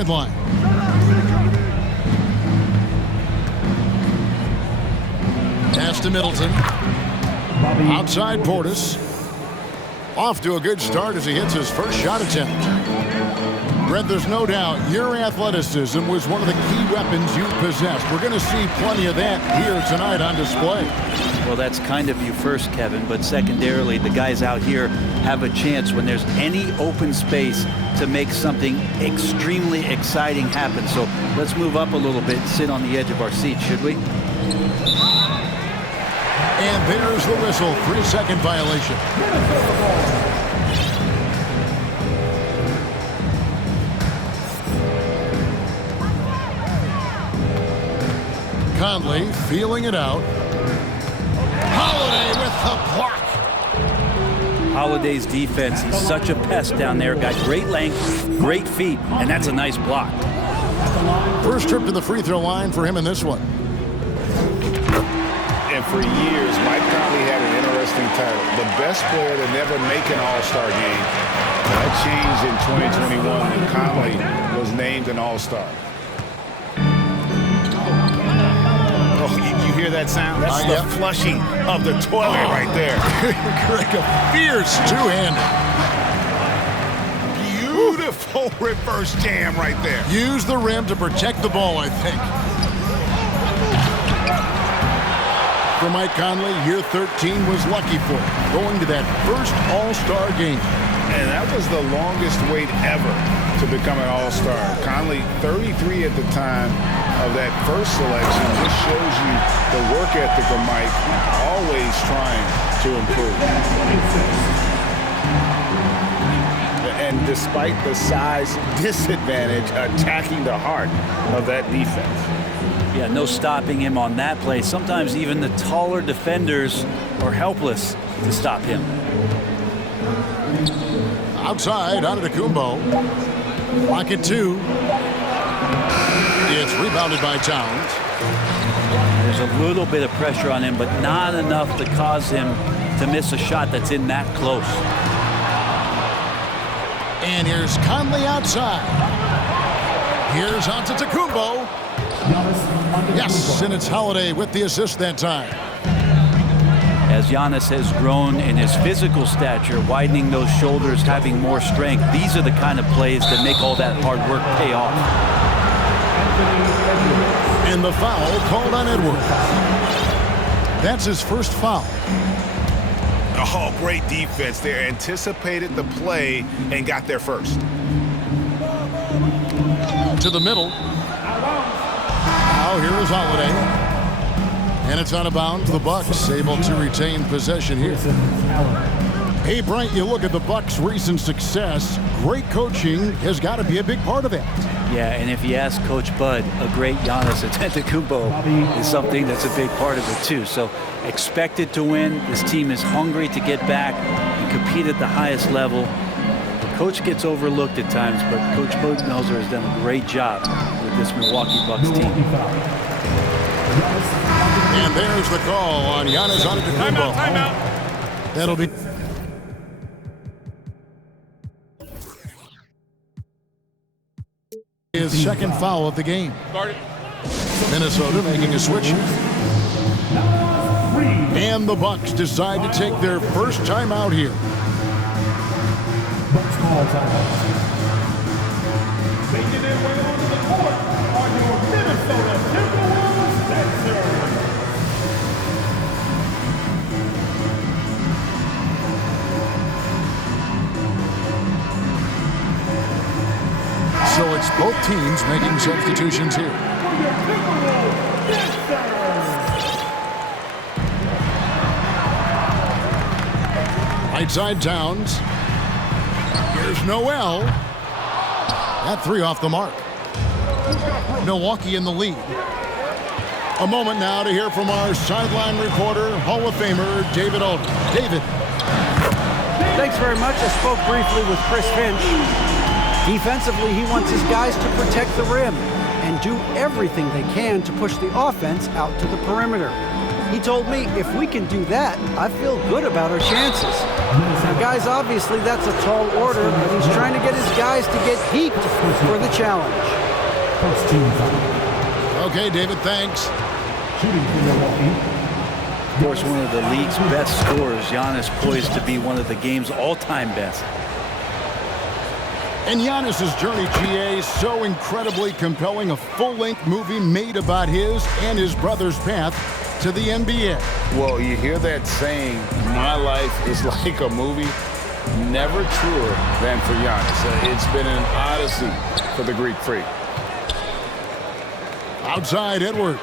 sideline. Pass to Middleton. Outside Portis. Off to a good start as he hits his first shot attempt. Brett, there's no doubt your athleticism was one of the key weapons you possessed. We're going to see plenty of that here tonight on display. Well, that's kind of you first, Kevin, but secondarily, the guys out here have a chance when there's any open space to make something extremely exciting happen. So let's move up a little bit and sit on the edge of our seat, should we? And there's the whistle. 3-second violation. Conley feeling it out. Holiday with the block. Holiday's defense, he's such a pest down there. Got great length, great feet, and that's a nice block. First trip to the free throw line for him in this one. And for years, Mike Conley had an interesting title. The best player to never make an All-Star game. That changed in 2021 when Conley was named an All-Star. Oh, you hear that sound? That's the flushing of the toilet right there. Like a fierce two-hander. Beautiful reverse jam right there. Use the rim to protect the ball, I think. For Mike Conley, year 13 was lucky for him, going to that first All-Star game. And that was the longest wait ever to become an All-Star. Conley, 33 at the time of that first selection. This shows you the work ethic of Mike, always trying to improve. And despite the size disadvantage, attacking the heart of that defense. Yeah, no stopping him on that play. Sometimes even the taller defenders are helpless to stop him. Outside, Antetokounmpo. Block it 2. It's rebounded by Towns. There's a little bit of pressure on him, but not enough to cause him to miss a shot that's in that close. And here's Conley outside. Here's Antetokounmpo. Yes, and it's Holiday with the assist that time. As Giannis has grown in his physical stature, widening those shoulders, having more strength, these are the kind of plays that make all that hard work pay off. And the foul called on Edwards. That's his first foul. Oh, great defense there. Anticipated the play and got there first. To the middle. Now here is Holiday. And it's out of bounds. The Bucks able to retain possession here. Hey, Bryant, you look at the Bucks' recent success. Great coaching has got to be a big part of that. Yeah, and if you ask Coach Bud, a great Giannis Antetokounmpo is something that's a big part of it too. So expected to win. This team is hungry to get back and compete at the highest level. The coach gets overlooked at times, but Coach Budenholzer has done a great job with this Milwaukee Bucks team. And there's the call on Giannis Antetokounmpo. Timeout. That'll be his second foul of the game. Minnesota making a switch. And the Bucks decide to take their first time out here. Bucks call timeout. Making their way onto the court are your Minnesota Timberwolves Sixers. So it's both teams making substitutions here. Right side Towns. Here's Noel. That three off the mark. Milwaukee in the lead. A moment now to hear from our sideline reporter, Hall of Famer David Aldridge. David. Thanks very much. I spoke briefly with Chris Finch. Defensively, he wants his guys to protect the rim and do everything they can to push the offense out to the perimeter. He told me, if we can do that, I feel good about our chances. Now, guys, obviously that's a tall order, but he's trying to get his guys to get heat for the challenge. Okay, David, thanks. Of course, one of the league's best scorers, Giannis poised to be one of the game's all-time best. And Giannis's journey, GA, is so incredibly compelling. A full-length movie made about his and his brother's path to the NBA. Well, you hear that saying, my life is like a movie. Never truer than for Giannis. It's been an odyssey for the Greek freak. Outside Edwards.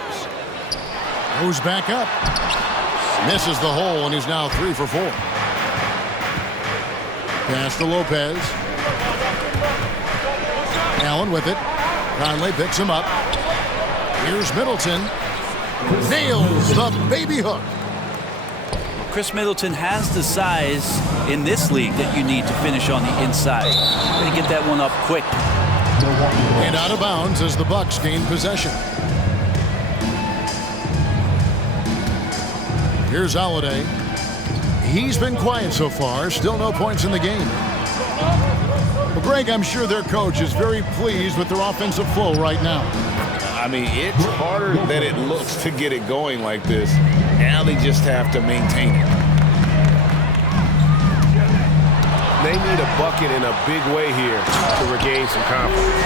Goes back up. Misses the hole, and he's now 3 for 4. Pass to Lopez. Allen with it. Conley picks him up. Here's Middleton. Nails the baby hook. Chris Middleton has the size in this league that you need to finish on the inside. Got to get that one up quick. And out of bounds as the Bucks gain possession. Here's Holiday. He's been quiet so far. Still no points in the game. Well, Greg, I'm sure their coach is very pleased with their offensive flow right now. I mean, it's harder than it looks to get it going like this. Now they just have to maintain it. They need a bucket in a big way here to regain some confidence.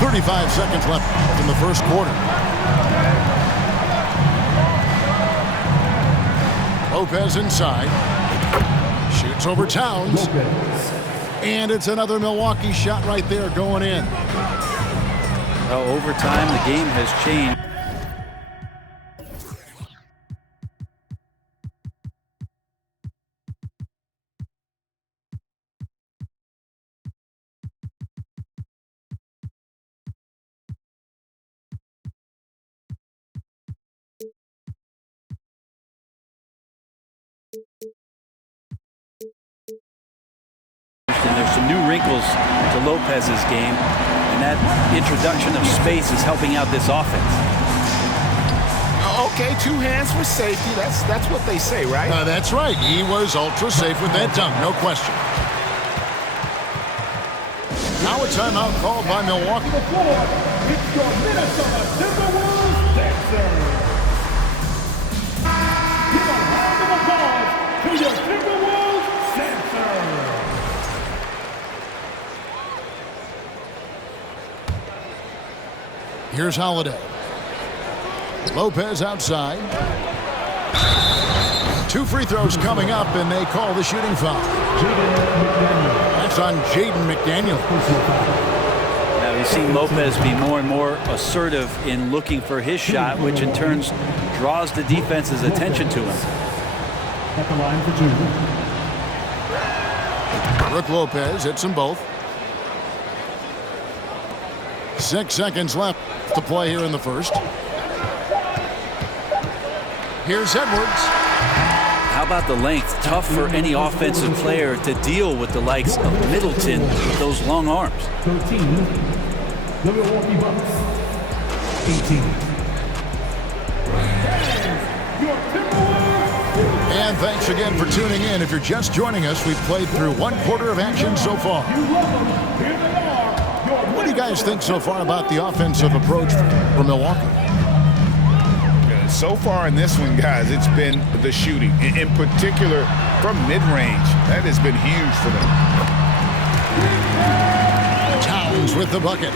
35 seconds left in the first quarter. Lopez inside. Shoots over Towns. And it's another Milwaukee shot right there going in. Well, over time, the game has changed. And there's some new wrinkles to Lopez's game, and that introduction of space is helping out this offense. Okay, 2 hands for safety. That's what they say, right? That's right. He was ultra safe with that dunk, no question. Now a timeout called by Milwaukee. It's your Minnesota Timberwolves Sixers. Give a round of applause to your Timberwolves Sixers. Here's Holiday. Lopez outside. 2 free throws coming up, and they call the shooting foul. That's on Jaden McDaniel. Now we've seen Lopez be more and more assertive in looking for his shot, which in turn draws the defense's attention to him. At the line for Brook Lopez hits them both. 6 seconds left to play here in the first. Here's Edwards. How about the length? Tough for any offensive player to deal with the likes of Middleton with those long arms. 13, the Milwaukee Bucks. 18. Your Timberwolves. And thanks again for tuning in. If you're just joining us, we've played through 1 quarter of action so far. You love them. Here they are. What do you guys think so far about the offensive approach from Milwaukee? So far in this one, guys, it's been the shooting. In particular, from mid-range. That has been huge for them. Towns with the bucket.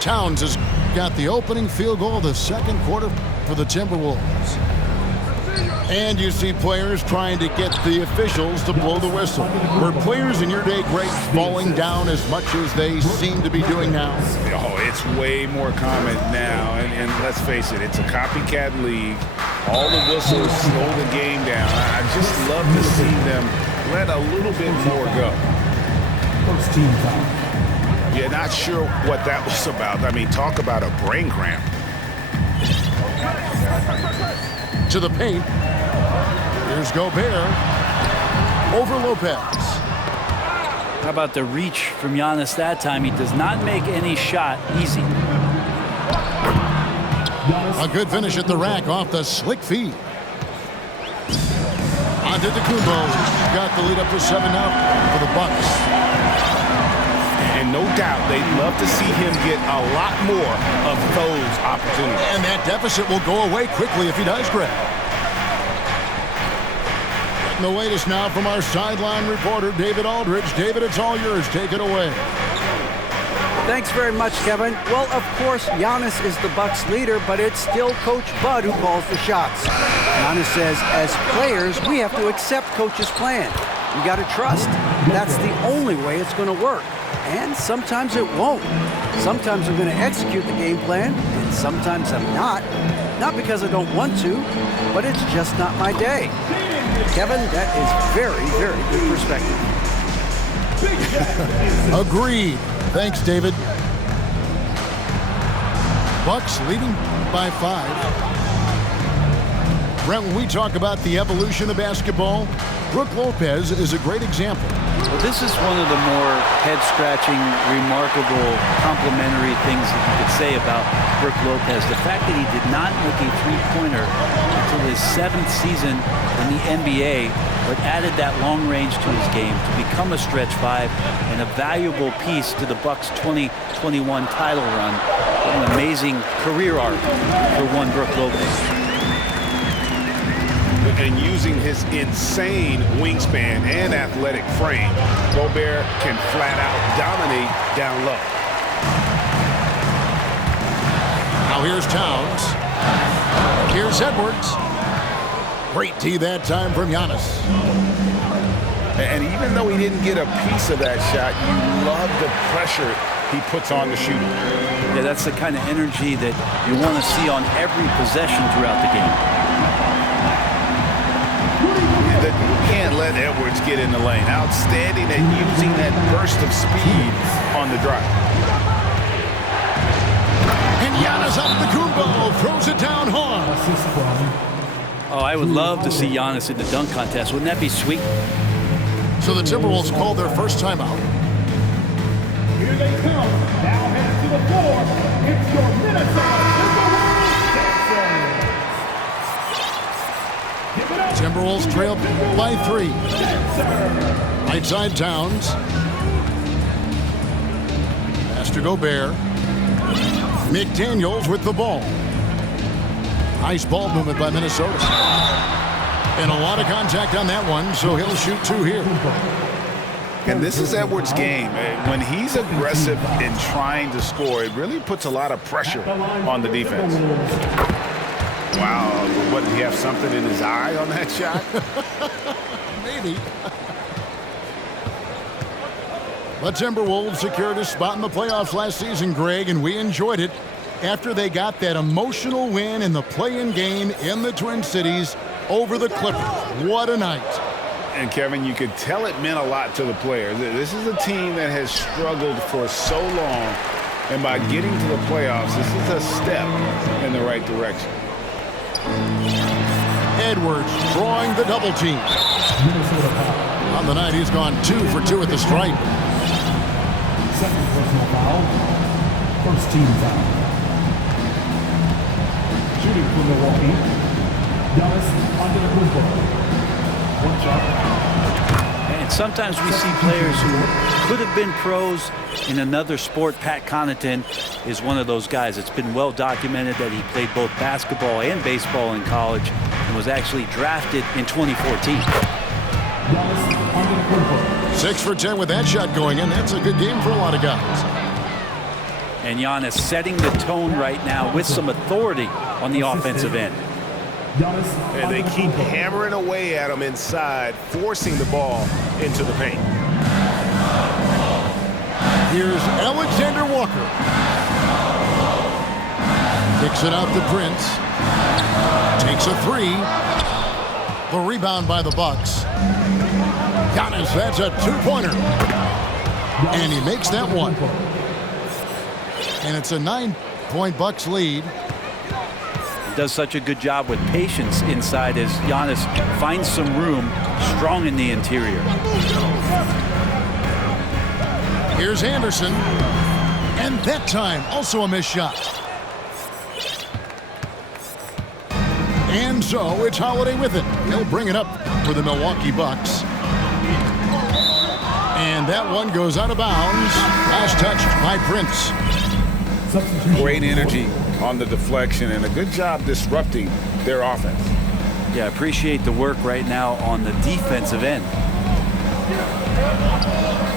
Towns has got the opening field goal of the second quarter for the Timberwolves. And you see players trying to get the officials to blow the whistle. Were players in your day, Greg, falling down as much as they seem to be doing now? Oh, it's way more common now. And let's face it, it's a copycat league. All the whistles slow the game down. I just love to see them let a little bit more go. First team foul. Yeah, not sure what that was about. I mean, talk about a brain cramp. To the paint. Here's Gobert. Over Lopez. How about the reach from Giannis that time? He does not make any shot easy. A good finish at the rack off the slick feed. Antetokounmpo got the lead up to 7 now for the Bucks. And no doubt they'd love to see him get a lot more of those opportunities. And that deficit will go away quickly if he does, Greg. Getting the latest now from our sideline reporter, David Aldridge. David, it's all yours. Take it away. Thanks very much, Kevin. Well, of course, Giannis is the Bucks leader, but it's still Coach Bud who calls the shots. Giannis says, as players, we have to accept Coach's plan. We got to trust. That's the only way it's going to work. And sometimes it won't. Sometimes I'm going to execute the game plan, and sometimes I'm not. Not because I don't want to, but it's just not my day. Kevin, that is very, very good perspective. Agreed. Thanks, David. Bucks leading by 5. Brent, when we talk about the evolution of basketball, Brook Lopez is a great example. Well, this is one of the more head-scratching, remarkable, complimentary things that you could say about Brook Lopez. The fact that he did not make a three-pointer until his 7th season in the NBA, but added that long range to his game to become a stretch 5 and a valuable piece to the Bucks' 2021 title run. An amazing career arc for one Brook Lopez. And using his insane wingspan and athletic frame, Gobert can flat out dominate down low. Now here's Towns. Here's Edwards. Great D that time from Giannis. And even though he didn't get a piece of that shot, you love the pressure he puts on the shooter. Yeah, that's the kind of energy that you want to see on every possession throughout the game. You can't let Edwards get in the lane. Outstanding at using that burst of speed on the drive. And Giannis Antetokounmpo throws it down hard. Oh, I would love to see Giannis in the dunk contest. Wouldn't that be sweet? So the Timberwolves called their first timeout. Here they come. Now headed to the floor. It's your Minnesota Timberwolves trail by 3. Right side Towns. Pass to Gobert. McDaniels with the ball. Nice ball movement by Minnesota. And a lot of contact on that one, so he'll shoot 2 here. And this is Edwards' game. When he's aggressive in trying to score, it really puts a lot of pressure on the defense. Wow, what, did he have something in his eye on that shot? Maybe. The Timberwolves secured a spot in the playoffs last season, Greg, and we enjoyed it after they got that emotional win in the play-in game in the Twin Cities over the Clippers. What a night. And Kevin, you could tell it meant a lot to the players. This is a team that has struggled for so long, and by getting to the playoffs, this is a step in the right direction. Edwards drawing the double team. On the night, he's gone 2 for 2 at the stripe. Second personal foul. First team foul. Shooting for Milwaukee. Giannis Antetokounmpo. One shot. And sometimes we see players who could have been pros in another sport. Pat Connaughton is one of those guys. It's been well documented that he played both basketball and baseball in college and was actually drafted in 2014. 6 for 10 with that shot going in. That's a good game for a lot of guys. And Giannis setting the tone right now with some authority on the offensive end. And they keep hammering away at him inside, forcing the ball into the paint. Here's Alexander Walker. Kicks it out to Prince. Takes a 3. The rebound by the Bucks. Giannis, that's a 2-pointer. And he makes that one. And it's a 9-point Bucks lead. He does such a good job with patience inside as Giannis finds some room, strong in the interior. Here's Anderson. And that time, also a missed shot. And so it's Holiday with it. He'll bring it up for the Milwaukee Bucks. And that one goes out of bounds. Last touched by Prince. Great energy on the deflection and a good job disrupting their offense. Yeah, appreciate the work right now on the defensive end.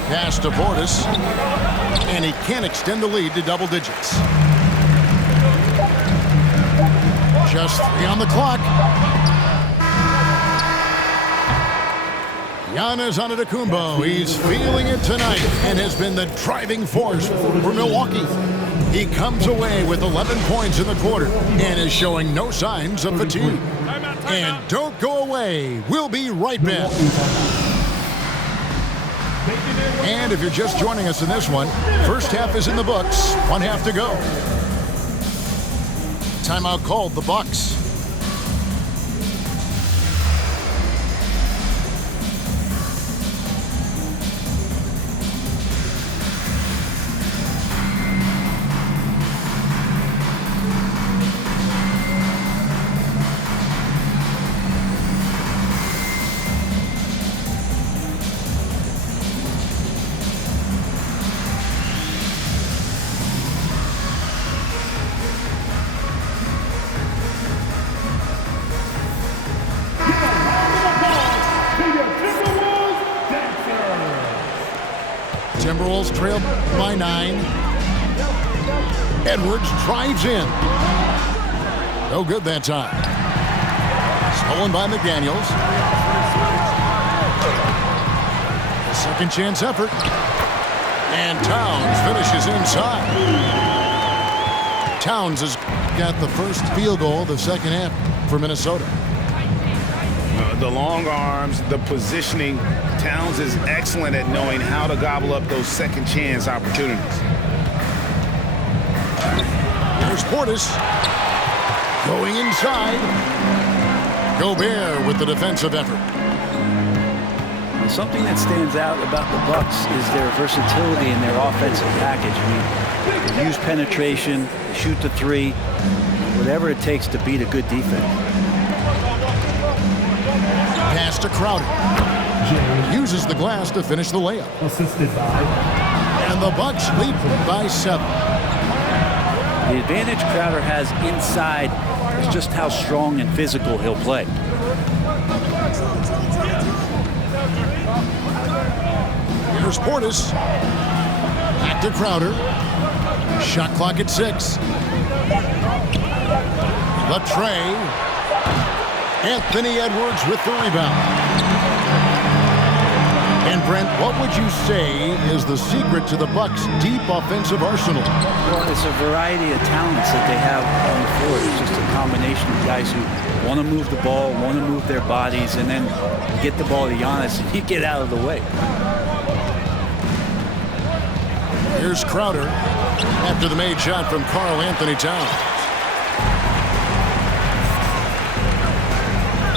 Pass to Portis. And he can't extend the lead to double digits. Just 3 on the clock. Giannis Antetokounmpo. He's feeling it tonight and has been the driving force for Milwaukee. He comes away with 11 points in the quarter and is showing no signs of fatigue. And don't go away. We'll be right back. And if you're just joining us in this one, first half is in the books. 1 half to go. Timeout called the Bucks. Timberwolves trail by 9. Edwards drives in. No good that time. Stolen by McDaniels. A second chance effort. And Towns finishes inside. Towns has got the first field goal of the second half for Minnesota. The long arms, the positioning. Towns is excellent at knowing how to gobble up those second chance opportunities. There's Portis going inside. Gobert with the defensive effort. Well, something that stands out about the Bucks is their versatility in their offensive package. I mean, they use penetration, they shoot the 3, whatever it takes to beat a good defense. Pass to Crowder. Uses the glass to finish the layup. Assisted by. And the Bucks lead by 7. The advantage Crowder has inside is just how strong and physical he'll play. Here's Portis. Back to Crowder. Shot clock at 6. The tray. Anthony Edwards with the rebound. And Brent, what would you say is the secret to the Bucks' deep offensive arsenal? Well, it's a variety of talents that they have on the floor. It's just a combination of guys who want to move the ball, want to move their bodies, and then get the ball to Giannis and you get out of the way. Here's Crowder after the made shot from Karl Anthony Towns.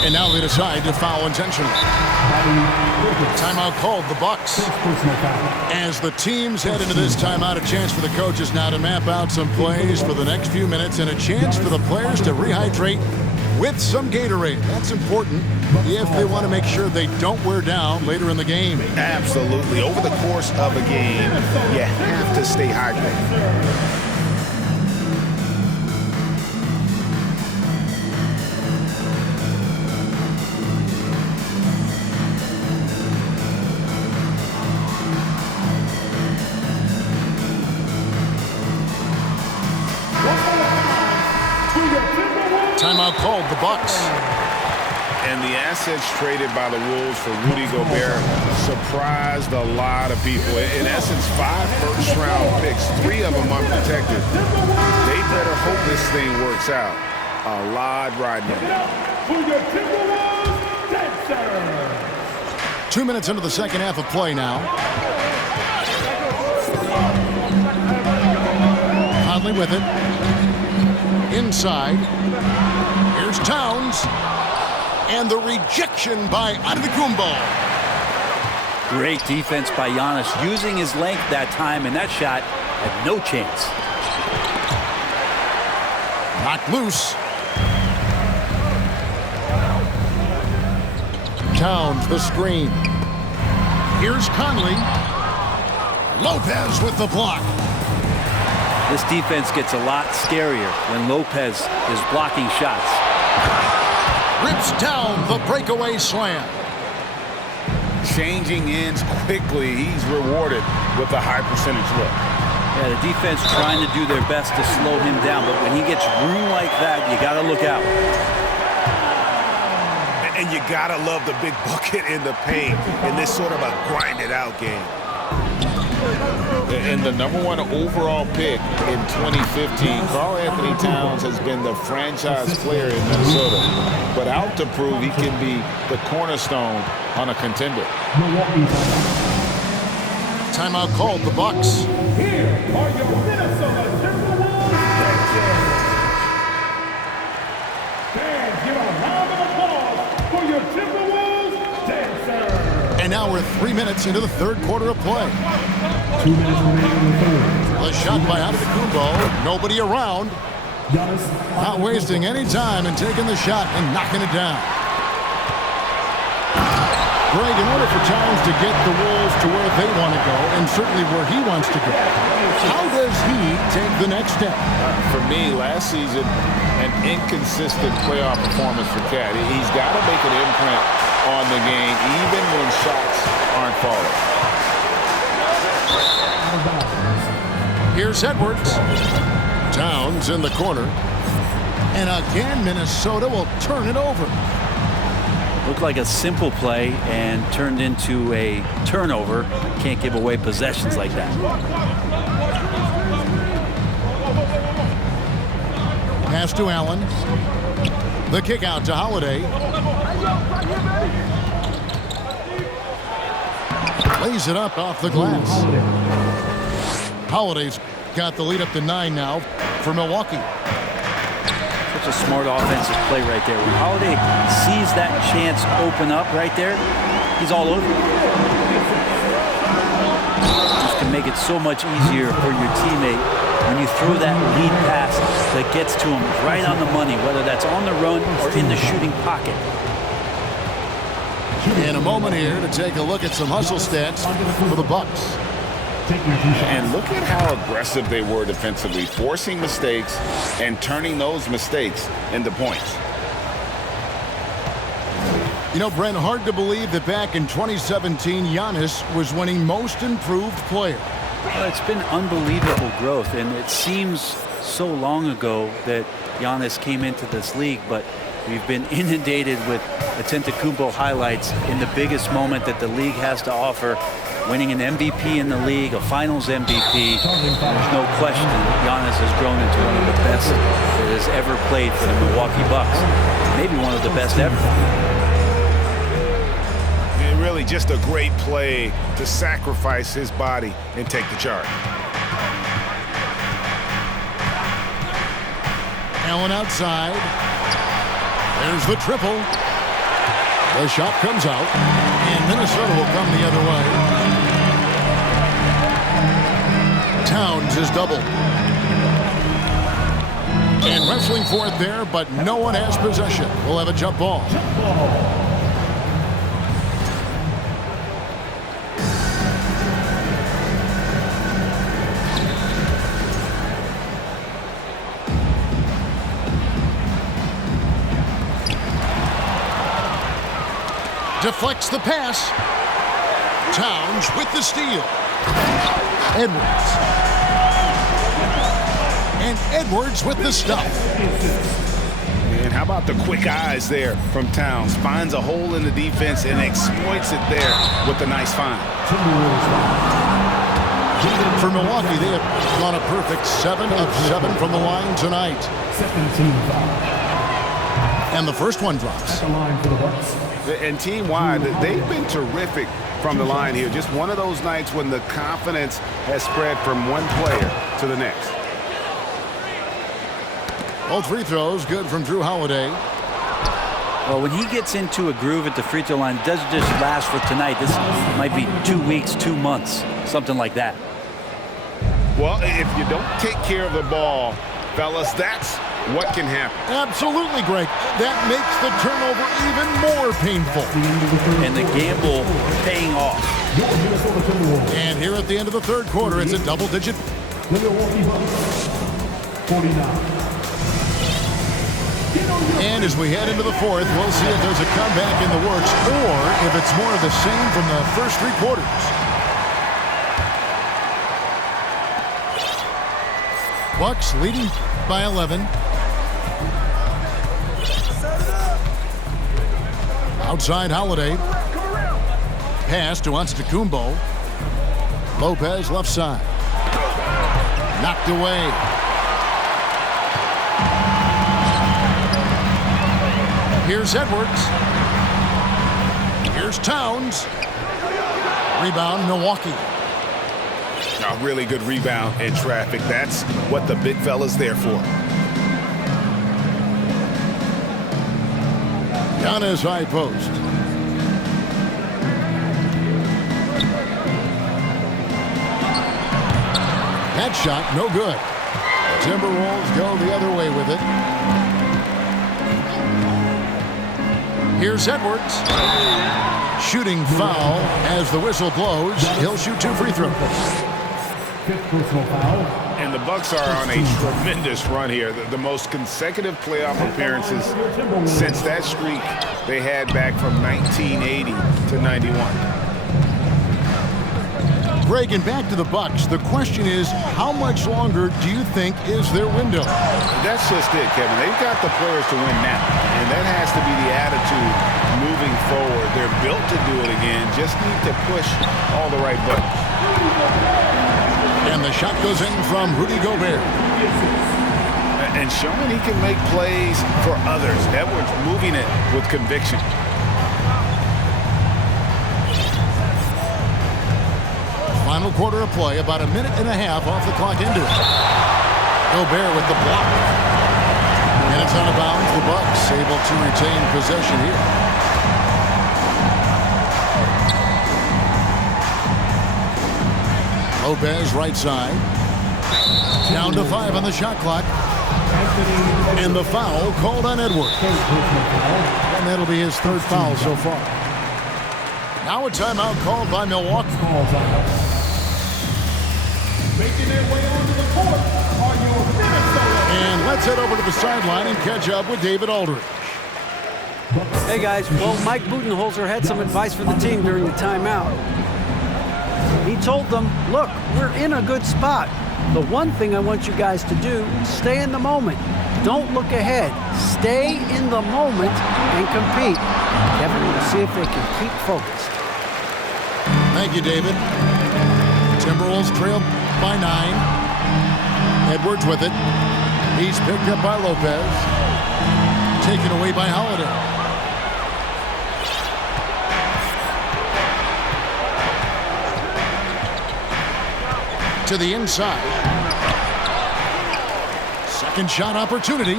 And now they decide to foul intentionally. Timeout called the Bucks. As the teams head into this timeout, a chance for the coaches now to map out some plays for the next few minutes and a chance for the players to rehydrate with some Gatorade. That's important if they want to make sure they don't wear down later in the game. Absolutely. Over the course of a game, you have to stay hydrated. Timeout called the Bucks. And the assets traded by the Wolves for Rudy Gobert surprised a lot of people. In essence, 5 first-round picks, 3 of them unprotected. They better hope this thing works out. A lot riding on it. 2 minutes into the second half of play now. Conley with it. Inside. Here's Towns. And the rejection by Antetokounmpo. Great defense by Giannis, using his length that time, and that shot had no chance. Knocked loose. Towns the screen. Here's Conley. Lopez with the block. This defense gets a lot scarier when Lopez is blocking shots. Rips down the breakaway slam. Changing ends quickly. He's rewarded with a high percentage look. Yeah, the defense trying to do their best to slow him down, but when he gets room like that, you got to look out. And you got to love the big bucket in the paint in this sort of a grinded-out game. And the #1 overall pick in 2015, Karl Anthony Towns has been the franchise player in Minnesota, but out to prove he can be the cornerstone on a contender. Timeout called the Bucks. Here are your Minnesota Timberwolves dancers. Fans, give a round of applause for your Timberwolves dancers. And now we're 3 minutes into the third quarter of play. 2 minutes remaining in the third. A shot by Antetokounmpo. Nobody around. Not wasting any time and taking the shot and knocking it down. Greg, in order for Towns to get the Wolves to where they want to go, and certainly where he wants to go, how does he take the next step? For me, last season, an inconsistent playoff performance for Cat. He's got to make an imprint on the game, even when shots aren't falling. Here's Edwards. Towns in the corner. And again, Minnesota will turn it over. Looked like a simple play and turned into a turnover. Can't give away possessions like that. Pass to Allen. The kick out to Holiday. Lays it up off the glass. Holiday's got the lead up to 9 now for Milwaukee. Such a smart offensive play right there. When Holiday sees that chance open up right there, he's all over it. Just can make it so much easier for your teammate when you throw that lead pass that gets to him right on the money, whether that's on the run or in the shooting pocket. In a moment here to take a look at some hustle stats for the Bucks. And look at how aggressive they were defensively, forcing mistakes and turning those mistakes into points. You know, Brent, hard to believe that back in 2017, Giannis was winning Most Improved Player. Well, it's been unbelievable growth, and it seems so long ago that Giannis came into this league, but we've been inundated with Antetokounmpo highlights in the biggest moment that the league has to offer. Winning an MVP in the league, a Finals MVP. There's no question that Giannis has grown into one of the best that has ever played for the Milwaukee Bucks. Maybe one of the best ever. And really just a great play to sacrifice his body and take the charge. Allen outside. There's the triple. The shot comes out, and Minnesota will come the other way. Towns is doubled. And wrestling for it there, but no one has possession. We'll have a jump ball. Deflects the pass. Towns with the steal. Edwards. And Edwards with the stuff. And how about the quick eyes there from Towns? Finds a hole in the defense and exploits it there with a nice find. For Milwaukee, they have gone a perfect 7 of 7 from the line tonight. 17 fouls. And the first one drops. At the line for the Bucks. And team-wide, they've been terrific from the line here. Just one of those nights when the confidence has spread from one player to the next. All free throws good from Drew Holiday. Well, when he gets into a groove at the free throw line, it doesn't just last for tonight. This might be 2 weeks, 2 months, something like that. Well, if you don't take care of the ball, fellas, that's what can happen. Absolutely, Greg. That makes the turnover even more painful. And the gamble paying off. And here at the end of the third quarter, it's a double-digit. The Milwaukee Bucks, 49. And as we head into the fourth, we'll see if there's a comeback in the works or if it's more of the same from the first three quarters. Bucks leading by 11. Outside Holiday. Pass to Antetokounmpo. Lopez left side. Knocked away. Here's Edwards. Here's Towns. Rebound, Milwaukee. A really good rebound in traffic. That's what the big fella's there for. Giannis high post. That shot, no good. The Timberwolves go the other way with it. Here's Edwards. Shooting foul as the whistle blows. He'll shoot 2 free throws. Fifth personal foul. And the Bucks are on a tremendous run here. The most consecutive playoff appearances since that streak they had back from 1980 to 91. Greg, and back to the Bucks. The question is, how much longer do you think is their window? That's just it, Kevin. They've got the players to win now, and that has to be the attitude moving forward. They're built to do it again. Just need to push all the right buttons. And the shot goes in from Rudy Gobert. And showing he can make plays for others. Edwards moving it with conviction. Final quarter of play, about a minute and a half off the clock into it. Gobert with the block. And it's out of bounds. The Bucks able to retain possession here. Lopez right side. Down to 5 on the shot clock. And the foul called on Edwards. And that'll be his third foul so far. Now a timeout called by Milwaukee. Making their way onto the court are your Minnesota. And let's head over to the sideline and catch up with David Aldridge. Hey guys, well, Mike Budenholzer had some advice for the team during the timeout. He told them, look, we're in a good spot. The one thing I want you guys to do, stay in the moment. Don't look ahead. Stay in the moment and compete. Kevin, we'll see if they can keep focused. Thank you, David. Timberwolves trail by 9. Edwards with it. He's picked up by Lopez. Taken away by Holiday. To the inside. Second shot opportunity.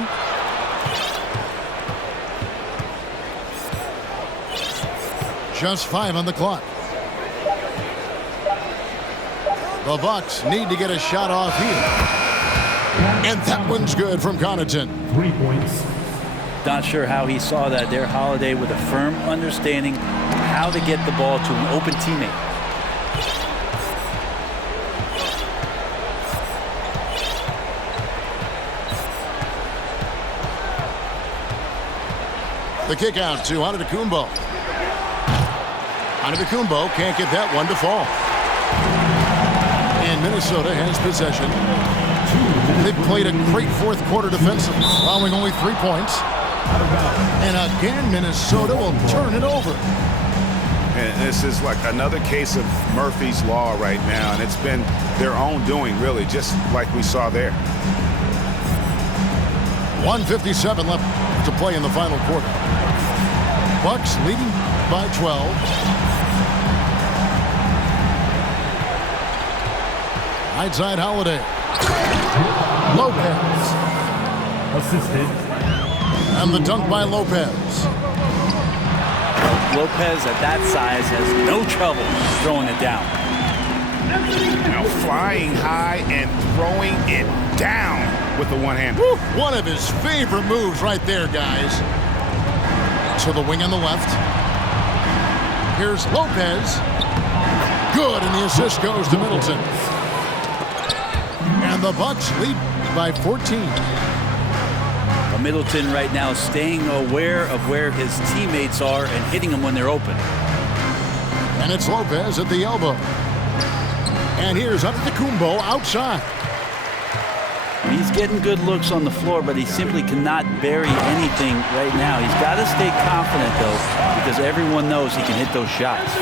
Just 5 on the clock. The Bucks need to get a shot off here. And that one's good from Connaughton. 3 points. Not sure how he saw that there. Holiday with a firm understanding how to get the ball to an open teammate. The kick out to Antetokounmpo. Antetokounmpo can't get that one to fall. And Minnesota has possession. They've played a great fourth quarter defensively, allowing only 3 points. And again, Minnesota will turn it over. And this is like another case of Murphy's Law right now, and it's been their own doing, really, just like we saw there. 1:57 left to play in the final quarter. Bucks leading by 12. Right side Holiday. Lopez. Assisted. And the dunk by Lopez. Lopez at that size has no trouble throwing it down. Now flying high and throwing it down. with the one-hander. One of his favorite moves right there, guys. To the wing on the left. Here's Lopez. Good, and the assist goes to Middleton. And the Bucks lead by 14. Well, Middleton right now staying aware of where his teammates are and hitting them when they're open. And it's Lopez at the elbow. And here's Antetokounmpo outside. He's getting good looks on the floor, but he simply cannot bury anything right now. He's got to stay confident, though, because everyone knows he can hit those shots.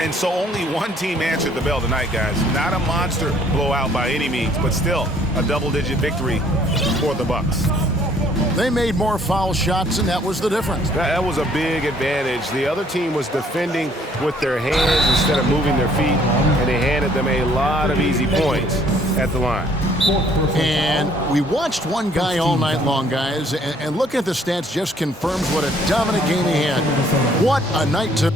And so only one team answered the bell tonight, guys. Not a monster blowout by any means, but still a double-digit victory for the Bucks. They made more foul shots, and that was the difference. That was a big advantage. The other team was defending with their hands instead of moving their feet, and they handed them a lot of easy points at the line. And we watched one guy all night long, guys, and looking at the stats just confirms what a dominant game he had. What a night to...